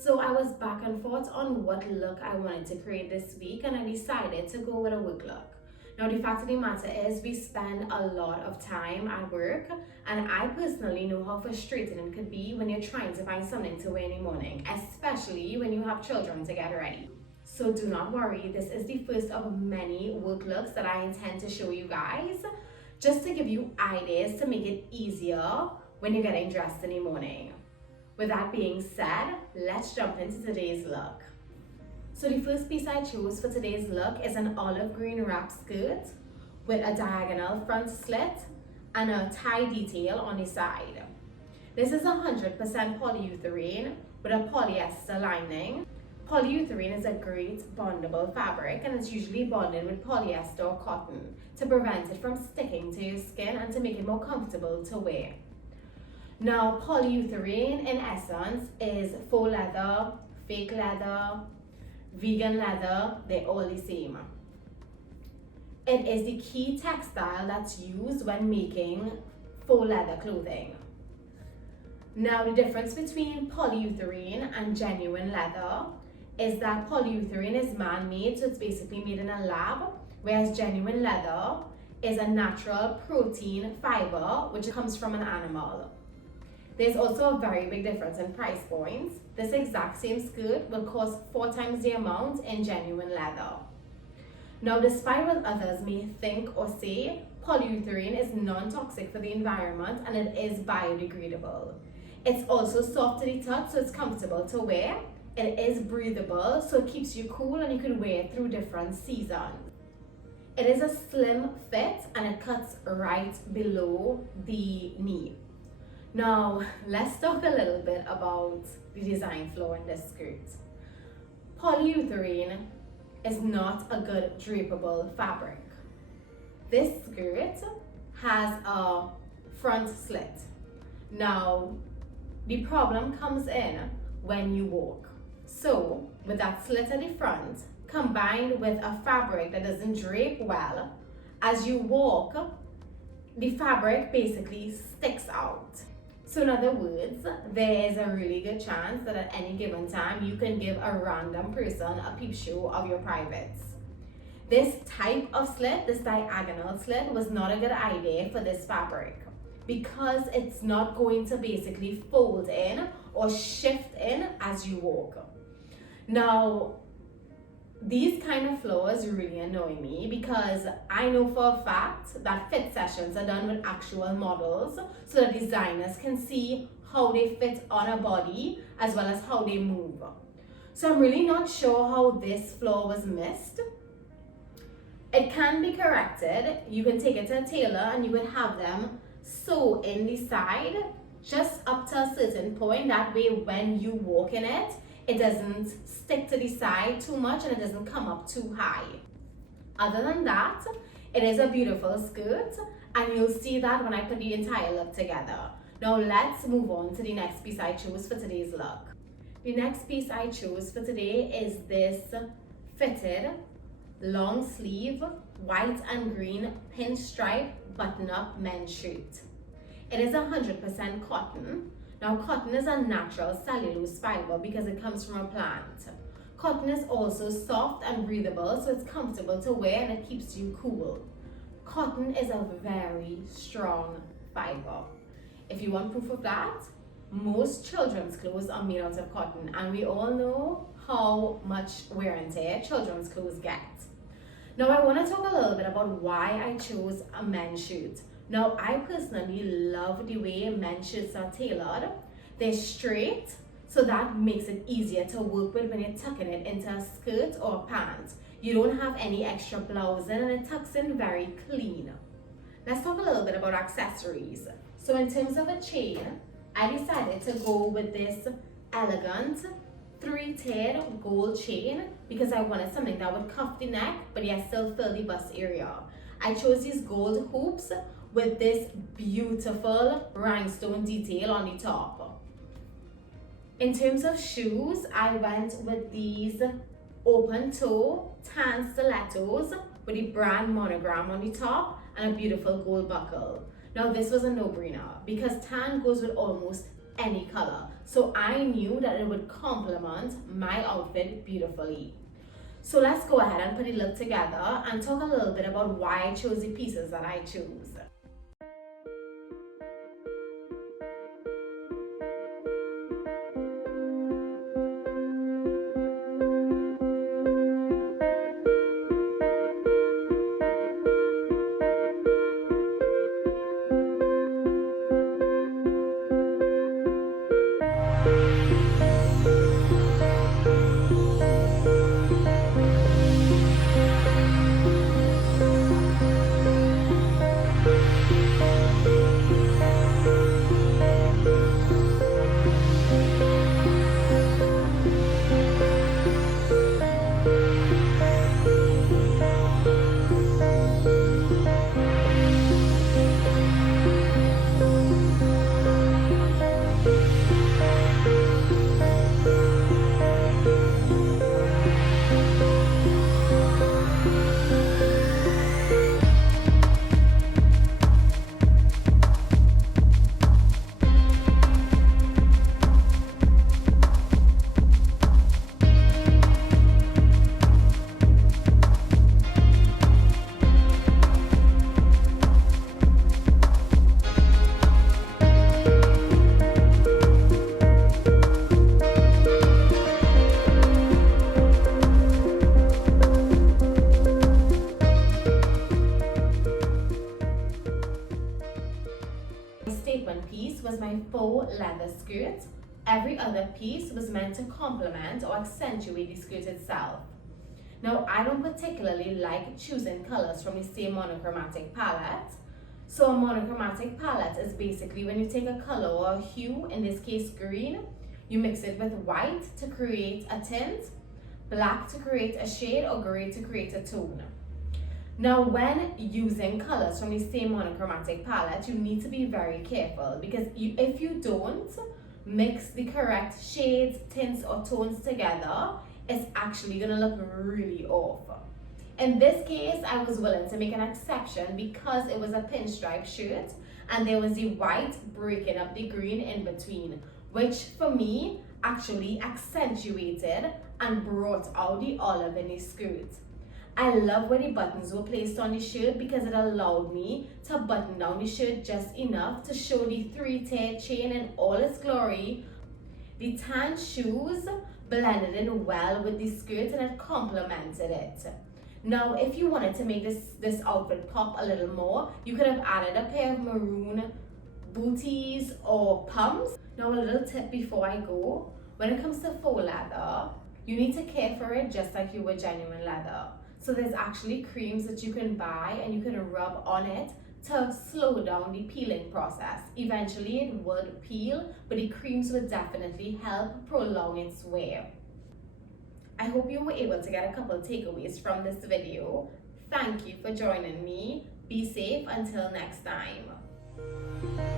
So I was back and forth on what look I wanted to create this week, and I decided to go with a work look. Now the fact of the matter is we spend a lot of time at work, and I personally know how frustrating it could be when you're trying to find something to wear in the morning, especially when you have children to get ready. So do not worry, this is the first of many work looks that I intend to show you guys, just to give you ideas to make it easier when you're getting dressed in the morning. With that being said, let's jump into today's look. So the first piece I chose for today's look is an olive green wrap skirt with a diagonal front slit and a tie detail on the side. This is 100% polyurethane with a polyester lining. Polyurethane is a great bondable fabric, and it's usually bonded with polyester or cotton to prevent it from sticking to your skin and to make it more comfortable to wear. Now, polyurethane in essence is faux leather, fake leather, vegan leather, they're all the same. It is the key textile that's used when making faux leather clothing. Now, the difference between polyurethane and genuine leather is that polyurethane is man-made, so it's basically made in a lab, whereas genuine leather is a natural protein fiber which comes from an animal. There's also a very big difference in price points. This exact same skirt will cost 4 times the amount in genuine leather. Now, despite what others may think or say, polyurethane is non-toxic for the environment and it is biodegradable. It's also soft to the touch, so it's comfortable to wear. It is breathable, so it keeps you cool and you can wear it through different seasons. It is a slim fit and it cuts right below the knee. Now, let's talk a little bit about the design flaw in this skirt. Polyurethane is not a good drapable fabric. This skirt has a front slit. Now, the problem comes in when you walk. So, with that slit at the front, combined with a fabric that doesn't drape well, as you walk, the fabric basically sticks out. So in other words, there is a really good chance that at any given time you can give a random person a peep show of your privates. This type of slit, this diagonal slit, was not a good idea for this fabric because it's not going to basically fold in or shift in as you walk. Now, these kind of flaws really annoy me because I know for a fact that fit sessions are done with actual models so that designers can see how they fit on a body as well as how they move. So I'm really not sure how this flaw was missed. It can be corrected. You can take it to a tailor and you would have them sew in the side just up to a certain point. That way when you walk in it, it doesn't stick to the side too much and it doesn't come up too high. Other than that, it is a beautiful skirt and you'll see that when I put the entire look together. Now let's move on to the next piece I chose for today's look. The next piece I chose for today is this fitted, long sleeve, white and green pinstripe button-up men's shirt. It is 100% cotton. Now, cotton is a natural cellulose fiber because it comes from a plant. Cotton is also soft and breathable, so it's comfortable to wear and it keeps you cool. Cotton is a very strong fiber. If you want proof of that, most children's clothes are made out of cotton, and we all know how much wear and tear children's clothes get. Now, I want to talk a little bit about why I chose a men's shirt. Now, I personally love the way men's shirts are tailored. They're straight, so that makes it easier to work with when you're tucking it into a skirt or a pant. You don't have any extra blouse in and it tucks in very clean. Let's talk a little bit about accessories. So in terms of a chain, I decided to go with this elegant 3-tiered gold chain because I wanted something that would cuff the neck but yet still fill the bust area. I chose these gold hoops with this beautiful rhinestone detail on the top. In terms of shoes, I went with these open toe tan stilettos with the brand monogram on the top and a beautiful gold buckle. Now this was a no-brainer because tan goes with almost any color. So I knew that it would complement my outfit beautifully. So let's go ahead and put the look together and talk a little bit about why I chose the pieces that I chose. Statement piece was my faux leather skirt. Every other piece was meant to complement or accentuate the skirt itself. Now, I don't particularly like choosing colors from the same monochromatic palette. So a monochromatic palette is basically when you take a color or a hue, in this case green, you mix it with white to create a tint, black to create a shade, or gray to create a tone. Now, when using colors from the same monochromatic palette, you need to be very careful because if you don't mix the correct shades, tints, or tones together, it's actually gonna look really off. In this case, I was willing to make an exception because it was a pinstripe shirt and there was the white breaking up the green in between, which for me actually accentuated and brought out the olive in the skirt. I love where the buttons were placed on the shirt because it allowed me to button down the shirt just enough to show the 3-tier chain in all its glory. The tan shoes blended in well with the skirt and it complemented it. Now, if you wanted to make this outfit pop a little more, you could have added a pair of maroon booties or pumps. Now, a little tip before I go, when it comes to faux leather, you need to care for it just like you would genuine leather. So there's actually creams that you can buy and you can rub on it to slow down the peeling process. Eventually it would peel, but the creams would definitely help prolong its wear. I hope you were able to get a couple takeaways from this video. Thank you for joining me. Be safe until next time.